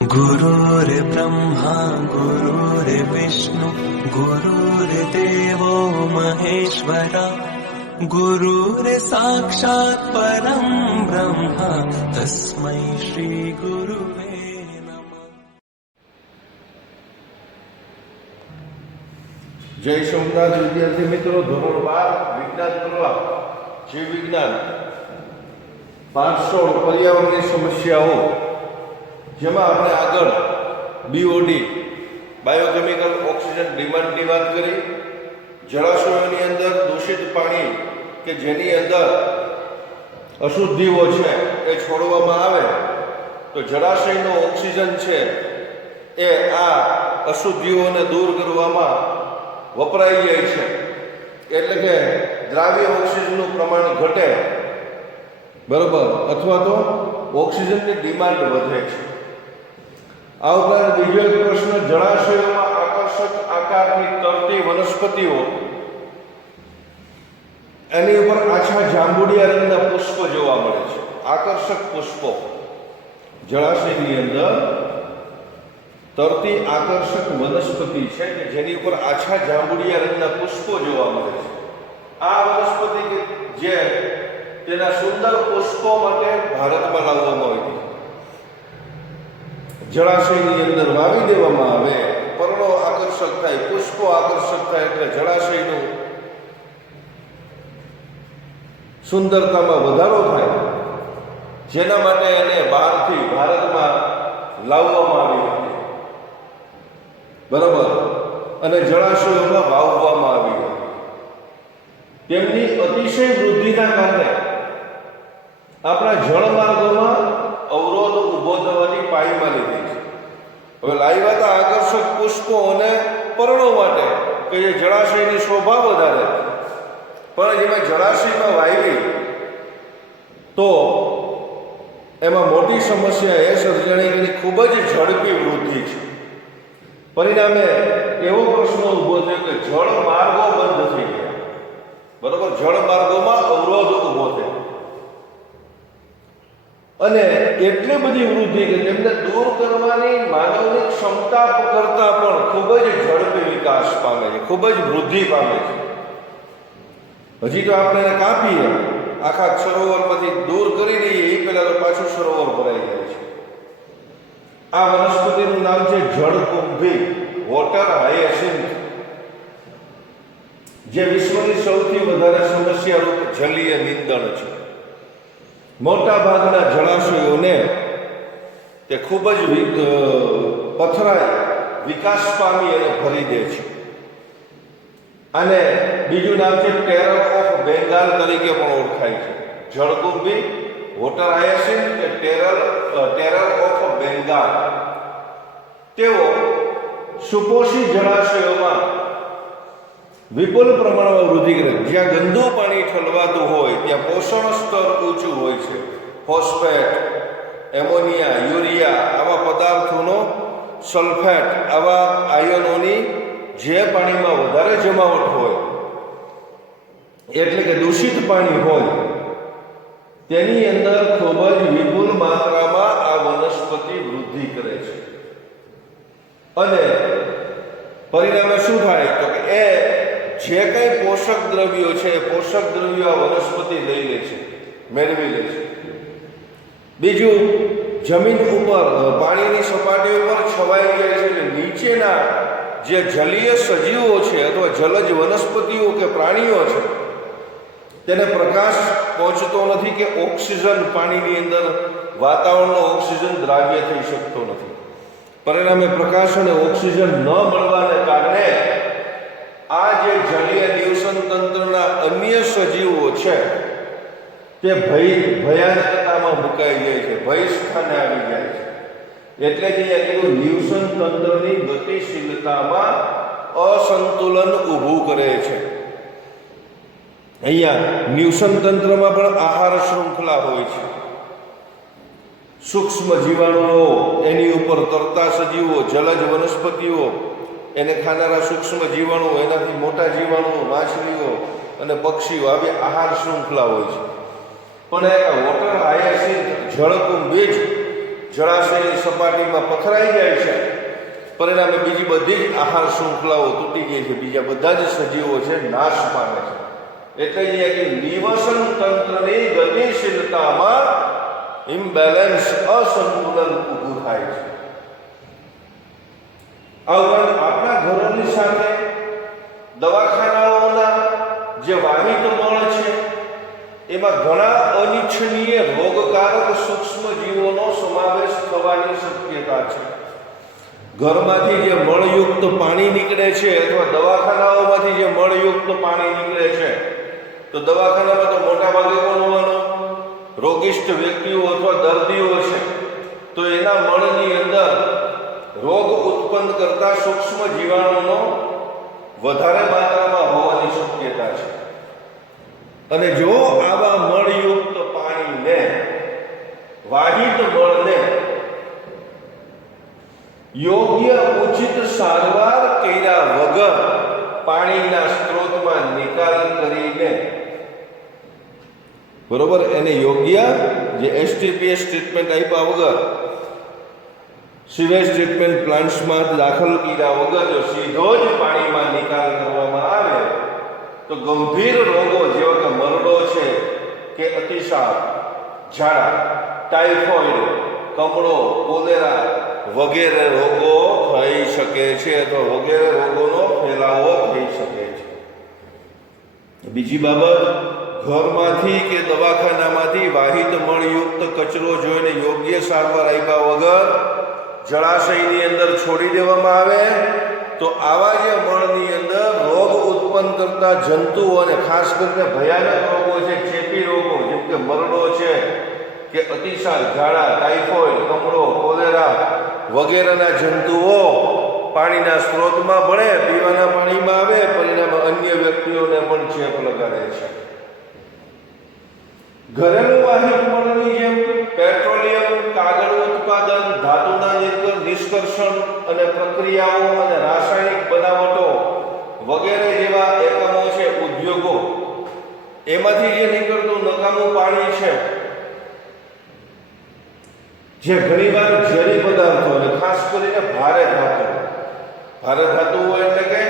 गुरुर्ब्रह्मा गुरुर्विष्णु गुरुर्देवो महेश्वरा गुरुर्साक्षात् परं ब्रह्म तस्मै श्री गुरुवे नमः। जय सोमनाथ विद्यार्थी मित्रों, ધોરણ 12 વિજ્ઞાન પ્રવાહ જીવ વિજ્ઞાન પાઠ 16 પર્યાવરણની સમસ્યાઓ, જેમાં આપણે આગળ બીઓડી બાયોકેમિકલ ઓક્સિજન ડિમાન્ડની વાત કરી. જળાશયોની અંદર દૂષિત પાણી કે જેની અંદર અશુદ્ધિઓ છે એ છોડવામાં આવે તો જળાશયનો ઓક્સિજન છે એ આ અશુદ્ધિઓને દૂર કરવામાં વપરાઈ જાય છે, એટલે કે દ્રાવ્ય ઓક્સિજનનું પ્રમાણ ઘટે, બરોબર, અથવા તો ઓક્સિજનની ડિમાન્ડ વધે છે. આ ઉપરાંત બીજો એક પ્રશ્ન, જળાશયોમાં આકર્ષક આકારની તરતી વનસ્પતિઓ, એની ઉપર આછા જાંબુડિયા રંગના પુષ્પો જોવા મળે છે. આકર્ષક પુષ્પો જળાશયની અંદર તરતી આકર્ષક વનસ્પતિ છે કે જેની ઉપર આછા જાંબુડિયા રંગના પુષ્પો જોવા મળે છે. આ વનસ્પતિ કે જે તેના સુંદર પુષ્પો માટે ભારતમાં લાવવામાં આવી હતી, જળાશયની અંદર વાવી દેવામાં આવે, પર્ણો આકર્ષક થાય, પુષ્પો આકર્ષક થાય, એટલે જળાશયનું સુંદરતામાં વધારો થાય, જેના માટે એને બહારથી ભારતમાં લાવવામાં આવી હતી, બરાબર, અને જળાશયોમાં વાવવામાં આવી હતી. તેમની અતિશય વૃદ્ધિના કારણે આપણા જળમાર્ગોમાં અવરોધ ઊભો થવાની પાયમાં લીધી છે. હવે લાવ્યા હતા આકર્ષક પુષ્પો અને પર્ણો માટે કે જે જળાશયની શોભા વધારે, પણ જેમાં જળાશયમાં વાવી તો એમાં મોટી સમસ્યા એ સર્જાણી કે ખૂબ જ ઝડપી વૃદ્ધિ છે. પરિણામે એવો પ્રશ્ન ઊભો થયો કે જળ માર્ગો બંધ થઈ ગયા, બરોબર, જળ માર્ગોમાં અવરોધ ઊભો થયો અને એટલી બધી વૃદ્ધિ કે તેમને દૂર કરવાની માનવની ક્ષમતા કરતા પણ ખૂબ જ ઝડપી વિકાસ પામે છે, ખૂબ જ વૃદ્ધિ પામે છે. હજી તો આપણે એને કાપીએ, આખા સરોવરમાંથી દૂર કરી દઈએ એ પહેલા તો પાછું સરોવર ભરાઈ જાય છે. આ વનસ્પતિનું નામ છે જળકુંભી, વોટર હાયસિન્થ, જે વિશ્વની સૌથી વધારે સમસ્યારૂપ જલીય નિંદણ છે. મોટા ભાગના જળાશયોને તે ખૂબ જ પથરાય, વિકાસ પામી અને ભરી દે છે. અને બીજું નામ છે ટેરર ઓફ બેંગાલ તરીકે પણ ઓળખાય છે. જળકુંભી, વોટર હાયસિન્થ કે ટેરર ઓફ બેંગાલ. તેઓ સુપોષી જળાશયોમાં વિપુલ પ્રમાણમાં વૃદ્ધિ કરે. જ્યાં ગંદુ પાણી ઠલવાતું હોય ત્યાં પોષણ સ્તર ઊંચું હોય છે. ફોસ્ફેટ, એમોનિયા, યુરિયા આવા પદાર્થોનો, સલ્ફેટ આવા આયનોની જે પાણીમાં વધારે જમાવટ હોય, એટલે કે દૂષિત પાણી હોય, તેની અંદર ખૂબ જ વિપુલ માત્રામાં આ વનસ્પતિ વૃદ્ધિ કરે છે. અને પરિણામે શું થાય તો કે એ જે કંઈ પોષક દ્રવ્યો છે એ પોષક દ્રવ્યો આ વનસ્પતિ લઈ લે છે, મેળવી લે છે. બીજું, જમીન ઉપર પાણીની સપાટી ઉપર છવાઈ જાય છે, એટલે નીચેના જે જલીય સજીવો છે અથવા જલજ વનસ્પતિઓ કે પ્રાણીઓ છે તેને પ્રકાશ પહોંચતો નથી કે ઓક્સિજન પાણીની અંદર વાતાવરણનો ઓક્સિજન દ્રાવ્ય થઈ શકતો નથી. પરિણામે પ્રકાશ અને ઓક્સિજન ન મળવાને કારણે આ જે જલીય નિવસન તંત્રના અન્ય સજીવો છે તે ભયાનકતામાં મુકાઈ જાય છે, ભય સ્થાને આવી જાય છે. એટલે કે અહીંયા નિવસન તંત્રની ગતિશીલતામાં અસંતુલન ઊભું કરે છે. અહીંયા નિવસન તંત્રમાં પણ આહાર શૃંખલા હોય છે. સૂક્ષ્મ જીવાણુઓ, એની ઉપર તરતા સજીવો, જલજ વનસ્પતિઓ, એને ખાનારા સૂક્ષ્મ જીવાણુઓ, એનાથી મોટા જીવાણુઓ, માછલીઓ અને પક્ષીઓ, આવી આહાર શૃંખલા હોય છે. પણ વોટર હાયસિન્થ જળકુંભી જળાશયની સપાટીમાં પથરાઈ જાય છે, પરિણામે બીજી બધી જ આહાર શૃંખલાઓ તૂટી ગઈ છે, બીજા બધા જ સજીવો છે નાશ પામે છે. એટલે અહીંયા નિવસન તંત્રની ગતિશીલતામાં ઇમ્બેલેન્સ, અસંતુલન ઊભું થાય છે. આ ઉપરાંત આપણા ઘરોની સાથે દવાખાનાઓના જે વાહિત મળ છે એમાં ઘણા અનિચ્છનીય રોગકારક સૂક્ષ્મ જીવોનો સમાવેશ થવાની શક્યતા છે. ઘરમાંથી જે મળયુક્ત પાણી નીકળે છે અથવા દવાખાનાઓમાંથી જે મળયુક્ત પાણી નીકળે છે, તો દવાખાનામાં તો મોટા ભાગે કોણ હોવાનો? રોગિષ્ઠ વ્યક્તિઓ અથવા દર્દીઓ છે. તો એના મળની અંદર રોગ ઉત્પન્ન કરતા સૂક્ષ્મ જીવાણુનો વધારે માત્રામાં હોવાની શક્યતા છે. અને જો આવા મળયુક્ત પાણીને, વાહિત મળને યોગ્ય ઉચિત સારવાર કર્યા વગર પાણીના સ્ત્રોતમાં નિકાલ કરીને, બરોબર, એને યોગ્ય જે STPS ટ્રીટમેન્ટ આપ્યા વગર, સીવેજ ટ્રીટમેન્ટ પ્લાન્ટ્સમાં દાખલ કર્યા વગર જો સીધો જ પાણીમાં નિકાલ કરવામાં આવે તો ગંભીર રોગો જેવા કે મરડો છે કે અતિસાર, ઝાડા, ટાઇફોઇડ, કમળો, કોલેરા વગેરે રોગો થઈ શકે છે અથવા વગેરે રોગોનો ફેલાવો થઈ શકે છે. બીજી બાબત, ઘરમાંથી કે દવાખાનામાંથી વાહિત મળયુક્ત કચરો જોઈને યોગ્ય સારવાર આપ્યા વગર જળાશયની અંદર છોડી દેવામાં આવે તો આવા જે મળની અંદર રોગ ઉત્પન્ન કરતા જંતુઓ અને ખાસ કરીને ભયાનક રોગો છે, ચેપી રોગો જેમ કે મરડો છે કે અતિસાર, ઝાડા, ટાઇફોઇડ, કમળો, કોલેરા વગેરેના જંતુઓ પાણીના સ્ત્રોતમાં ભળે, પીવાના પાણીમાં આવે, પરિણામે અન્ય વ્યક્તિઓને પણ ચેપ લગાડે છે. ઘરેલું વાહિત મળની જેમ પેટ્રોલિયમ, કાગળ ઉત્પાદન, ધાતુના નિષ્કર્ષણ અને પ્રક્રિયાઓ અને રાસાયણિક બનાવટો વગેરે જેવા એકમો છે, ઉદ્યોગો, એમાંથી જે નીકળતું નકામું પાણી છે, જે ઘણીવાર ઝેરી પદાર્થો અને ખાસ કરીને ભારે ધાતુઓ એટલે કે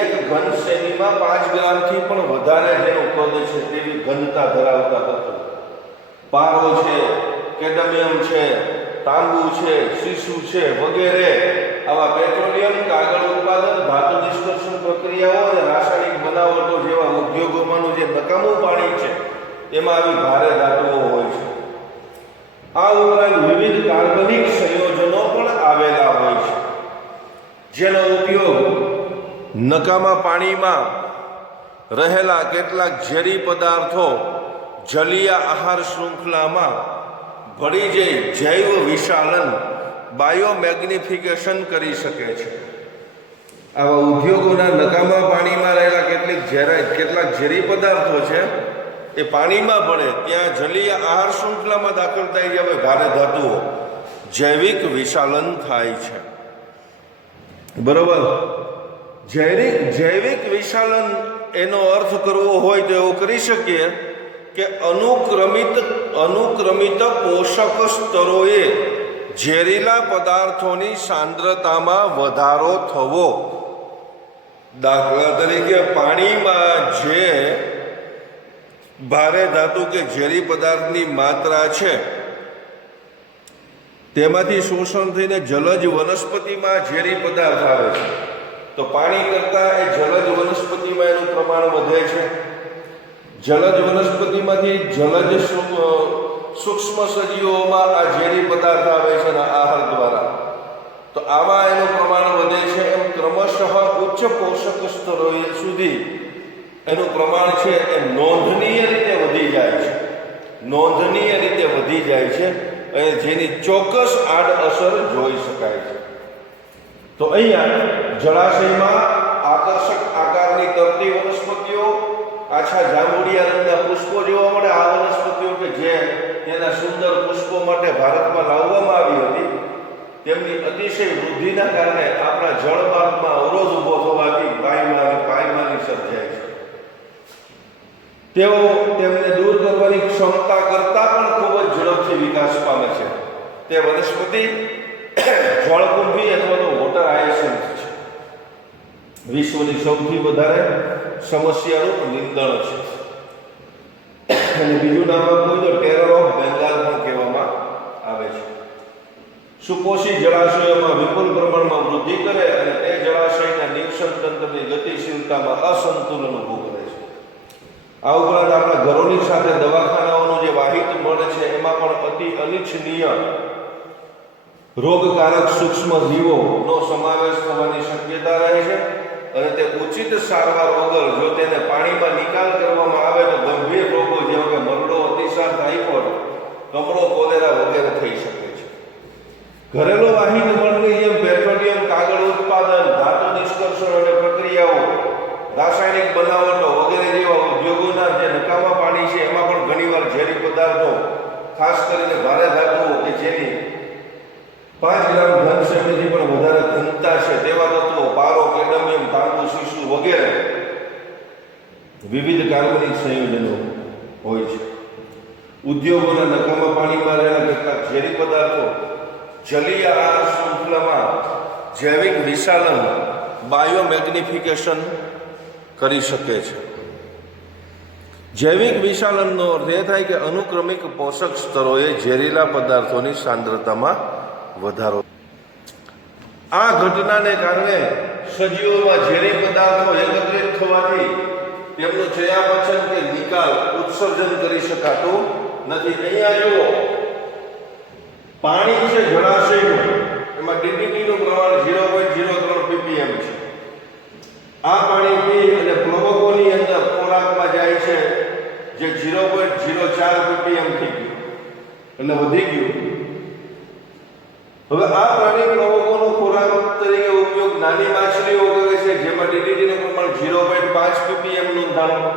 એક ઘન શ્રેણીમાં 5 ગ્રામથી પણ વધારે જેનું કદ છે તેવી ઘનતા ધરાવતા તત્વો, પારો છે, કેડમિયમ છે, તાંબુ છે, સીસુ છે વગેરે આવા પેટ્રોલિયમ, કાગળ ઉત્પાદન, ધાતુ નિષ્કર્ષણ પ્રક્રિયાઓ અને રાસાયણિક બનાવટો જેવા ઉદ્યોગોમાંનું જે નકામું પાણી છે એમાં આવી ભારે ધાતુઓ હોય છે. આ ઉપરાંત વિવિધ કાર્બનિક સંયોજનો પણ આવેલા હોય છે, જેનો ઉપયોગ નકામા પાણીમાં રહેલા કેટલાક ઝેરી પદાર્થો જલીય આહાર શૃંખલામાં ભળી જઈ જૈવ વિશાલન, બાયોમેગ્નિફિકેશન કરી શકે છે. આવા ઉદ્યોગોના નકામા પાણીમાં રહેલા કેટલાક ઝેરી પદાર્થો છે એ પાણીમાં ભળે ત્યાં જલીય આહાર શૃંખલામાં દાખલ થઈ જાય ભારે ધાતુઓ, જૈવિક વિશાલન થાય છે. બરોબર, જૈવિક વિશાલન એનો અર્થ કરવો હોય તો એવું કરી શકીએ કે અનુક્રમિત પોષક સ્તરોએ ઝેરીલા પદાર્થોની સાંદ્રતામાં વધારો થવો. દાખલા તરીકે પાણીમાં જે ભારે ધાતુ કે ઝેરી પદાર્થની માત્રા છે તેમાંથી શોષણ થઈને જલજ વનસ્પતિમાં ઝેરી પદાર્થ આવે છે, તો પાણી કરતાં એ જલજ વનસ્પતિમાં એનું પ્રમાણ વધે છે. જલજ વનસ્પતિમાંથી જલજ સૂક્ષ્મ સજીવોમાં આ ઝેરી પદાર્થ આવે છે આહાર દ્વારા, તો આમાં એનું પ્રમાણ વધે છે. એમ ક્રમશઃ ઉચ્ચ પોષક સ્તરો સુધી એનું પ્રમાણ છે એ નોંધનીય રીતે વધી જાય છે અને જેની ચોક્કસ આડઅસર જોઈ શકાય છે. તો અહીંયા જળાશયમાં આકર્ષક આકારની તરતી વનસ્પતિઓ, આછા જાંબુડિયા રંગના પુષ્પો જોવા મળે. આ વનસ્પતિઓ કે જે તેના સુંદર પુષ્પો માટે ભારતમાં લાવવામાં આવી હતી, તેમની અતિશય વૃદ્ધિના કારણે આપણા જળમાર્ગમાં અવરોધ ઊભો થવાથી પાયમાની સર્જાય છે. તેઓ તેમને દૂર કરવાની ક્ષમતા કરતાં પણ ખૂબ જ ઝડપથી વિકાસ પામે છે. તે વનસ્પતિ જ્વાળકુંભી અથવા તો વોટર હાયસિન્થ છે. વિશ્વની સૌથી વધારે સમસ્યારૂપ નીંદણ છે. અને બીજું નામ આપવું તો ટેરર ઓફ બેંગાલ પણ કહેવામાં આવે છે. સુપોષી જળાશયોમાં વિપુલ પ્રમાણમાં વૃદ્ધિ કરે અને તે જળાશયના નિવસન તંત્રની ગતિશીલતામાં અસંતુલન ઊભું કરે છે. આ ઉપરાંત આપણા ઘરોની સાથે દવાખાનાઓનું જે વાહિત મળે છે એમાં પણ અતિ અનિચ્છનીય રોગકારક સૂક્ષ્મ જીવોનો સમાવેશ થવાની શક્યતા રહે છે અને તે ઉચિત સારવાર વગર જો તેને પાણીમાં નિકાલ કરવામાં આવે તો ગંભીર રોગો જેવા કે મરડો, અતિસાર, ટાઇફોઇડ, કમળો, કોલેરા વગેરે થઈ શકે છે. ઘરેલું વાહિત મળની જેમ પેટ્રોલિયમ, કાગળ ઉત્પાદન, ધાતુ નિષ્કર્ષણ અને પ્રક્રિયાઓ, રાસાયણિક બનાવટો વગેરે જેવા ઉદ્યોગોના જે નકામા પાણી છે એમાં પણ ઘણીવાર ઝેરી પદાર્થો, ખાસ કરીને ભારે ધાતુઓ કે જેની 5 ગ્રામ ઘન સેમીથી પણ વધારે ઘનતા છે તેવા તત્વો, પારો, કેડમિયમ, તાંબુ, શીશુ વગેરે વિવિધ કાર્બનિક સંયોજનો હોય છે. ઉદ્યોગોના નકામા પાણીમાં રહેલા કેટલાક ઝેરી પદાર્થો જલીય આહાર શૃંખલામાં જૈવિક વિશાલન, બાયોમેગ્નિફિકેશન કરી શકે છે. જૈવિક વિશાલનનો અર્થ એ થાય કે અનુક્રમિક પોષક સ્તરોએ ઝેરીલા પદાર્થોની સાંદ્રતામાં વધારો. આ ઘટનાને કારણે સજીવોમાં ઝેરી પદાર્થો એકત્રિત થવાથી તેમનું ચયાપચય કે નિકાલ, ઉત્સર્જન કરી શકાતું નથી. અહીંયા જુઓ, પાણી છે જળાશયનું, એમાં ડીડીટીનું પ્રમાણ 0.03 ppm છે. આ પાણી પી અને પ્લવકોની અંદર ખોરાકમાં જાય છે જે 0.04 ppm થઈ ગયું, એટલે વધી ગયું. હવે આ પ્રાણી પ્લવકોનો ખોરાક તરીકે ઉપયોગ નાની માછલીઓ કરે છે જેમાં ડીડીટીનું પ્રમાણ 0.5 ppm નોંધાણું.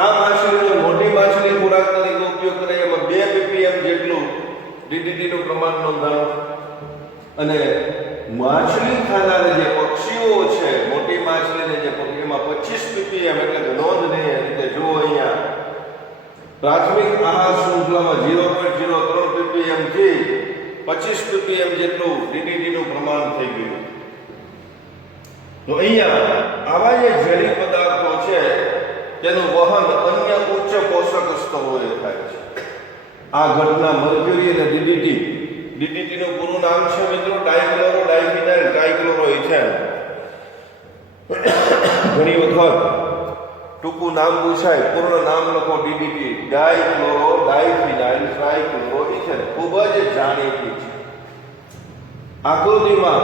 આ માછલીઓ મોટી માછલી ખોરાક તરીકે ઉપયોગ કરે એમાં 2 ppm જેટલું ડીડીટીનું પ્રમાણ નોંધાણું. અને માછલી ખાનાર જે પક્ષીઓ છે, મોટી માછલીને જે એમાં 25 ppm, એટલે કે નોંધનીય રીતે જુઓ અહીંયા પ્રાથમિક આહાર શૃંખલામાં 0.03 ppm થી 25 ppm જેટલું ડીડીટીનું પ્રમાણ થઈ ગયું. તો અહીંયા આવા જે ઝેરી પદાર્થો છે તેનું વહન અન્ય ઉચ્ચ પોષક સ્તરોએ થાય છે. આ ઘટના મર્ક્યુરી અને ડીડીટીનું પૂરું નામ છે મિત્રો ડાયક્લોરો ડાયફિનાઇલ ટ્રાઇક્લોરોઇથેન. ઘણી વખત ટૂંકું નામ પૂછાય, પૂર્ણ નામ લખો ડીડીટી, ડાયક્લોરો ડાયફિનાઇલ ટ્રાઇક્લોરોઇથેન. ખૂબ જ જાણીતી છે. આકૃતિમાં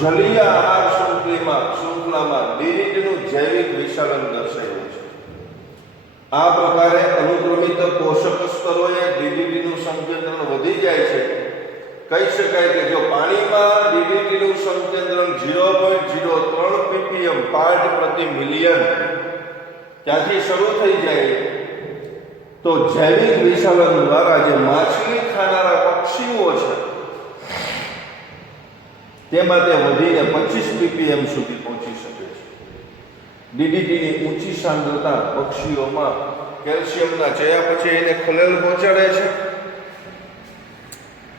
જલીય આહાર શૃંખલામાં ડીડીટીનું જૈવિક વિશાલન દર્શાવ્યું છે. આ પ્રકારે અનુક્રમિત પોષક સ્તરોએ ડીડીટીનું સંકેન્દ્રણ વધી જાય છે. કહી શકાય કે જો પાણીમાં ડીડીટીનું સંકેન્દ્રણ 0.03 ppm પાર્ટ પ્રતિ મિલિયન ત્યાંથી શરૂ થઈ જાય તો જૈવિક વિશાલન દ્વારા જે માછલી ખાનારા પક્ષીઓ છે તેમાં તે વધીને 25 ppm સુધી પહોંચી શકે છે. ડીડીટીની ઊંચી સાંદ્રતા પક્ષીઓમાં કેલ્શિયમના ચયાપચયને ખલેલ પહોંચાડે છે.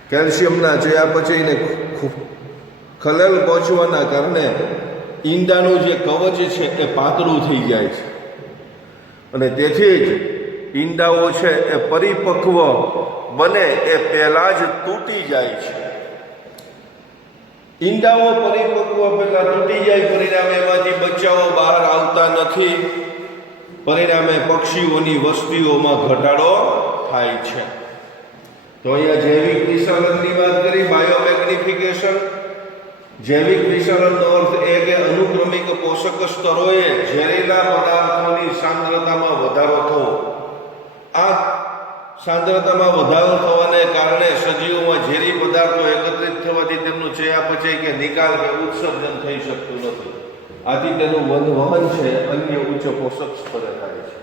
કેલ્શિયમના ચયાપચયને ખલેલ પહોંચવાના કારણે ઈંડાનું જે કવચ છે એ પાતળું થઈ જાય છે અને તેથી જ ઈંડાઓ છે એ પરિપક્વ બને એ પહેલા જ તૂટી જાય છે. ઈંડાઓ પરિપક્વ પહેલા તૂટી જાય, પરિણામે એમાંથી બચ્ચાઓ બહાર આવતા નથી. પરિણામે પક્ષીઓની વસ્તીઓમાં ઘટાડો થાય છે. તો અહીંયા જૈવિક વિશાલનની વાત કરી, બાયોમેગ્નિફિકેશન. જૈવિક વિશાલનનો અર્થ એ કે અનુક્રમિક પોષક સ્તરોએ ઝેરીલા પદાર્થોની સાંદ્રતામાં વધારો થવો. આ સાંદ્રતામાં વધારો થવાને કારણે સજીવોમાં ઝેરી પદાર્થો એકત્રિત થવાથી તેમનું ચયાપચય કે નિકાલ કે ઉત્સર્જન થઈ શકતું નથી. આથી તેનું વહન છે અન્ય ઉચ્ચ પોષક સ્તરે થાય છે.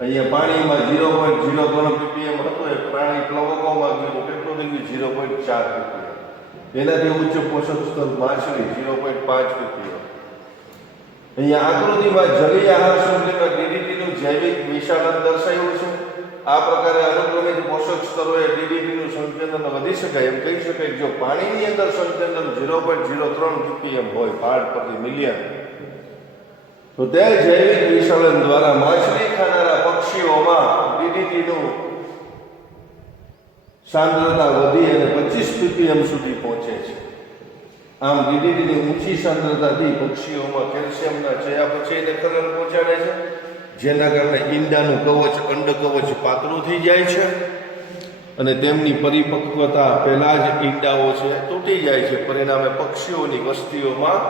અહીંયા પાણીમાં 0.03 ppm હતું, એ પ્રાણી પ્લવકોમાં ગયું કેટલું થઈ ગયું 0.4 ppm. એનાથી ઉચ્ચ પોષક સ્તર માછલી 0.5 ppm. અહીંયા આકૃતિમાં જલીય આહાર શૃંખલામાં ડીડીટીનું જૈવિક વિશાલન દર્શાવ્યું છે. આ પ્રકારે અનુક્રમિત પોષક સ્તરોએ ડીડીટીનું સંકેન્દ્ર વધી શકાય એમ કહી શકાય કે જો પાણીની અંદર સંકેન્દ્ર 0.03 ppm હોય પાર્ટ પ્રતિ મિલિયન, તો તે જૈવિક વિશલન દ્વારા માછલી ખાનારા પક્ષીઓમાં ડીડીટીનું સાંદ્રતા વધી અને 25 ppm સુધી પહોંચે છે. આમ ડીડીટીની ઊંચી સાંદ્રતાથી પક્ષીઓમાં કેલ્શિયમના ચયાપચયને ખલેલ પહોંચાડે છે, જેના કારણે ઈંડાનું કવચ અંડ કવચ પાતળું થઈ જાય છે અને તેમની પરિપક્વતા પહેલા જ ઈંડાઓ છે તૂટી જાય છે. પરિણામે પક્ષીઓની વસ્તીઓમાં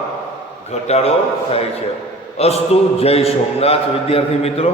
ઘટાડો થાય છે. અસ્તુ. જય સોમનાથ. વિદ્યાર્થી મિત્રો,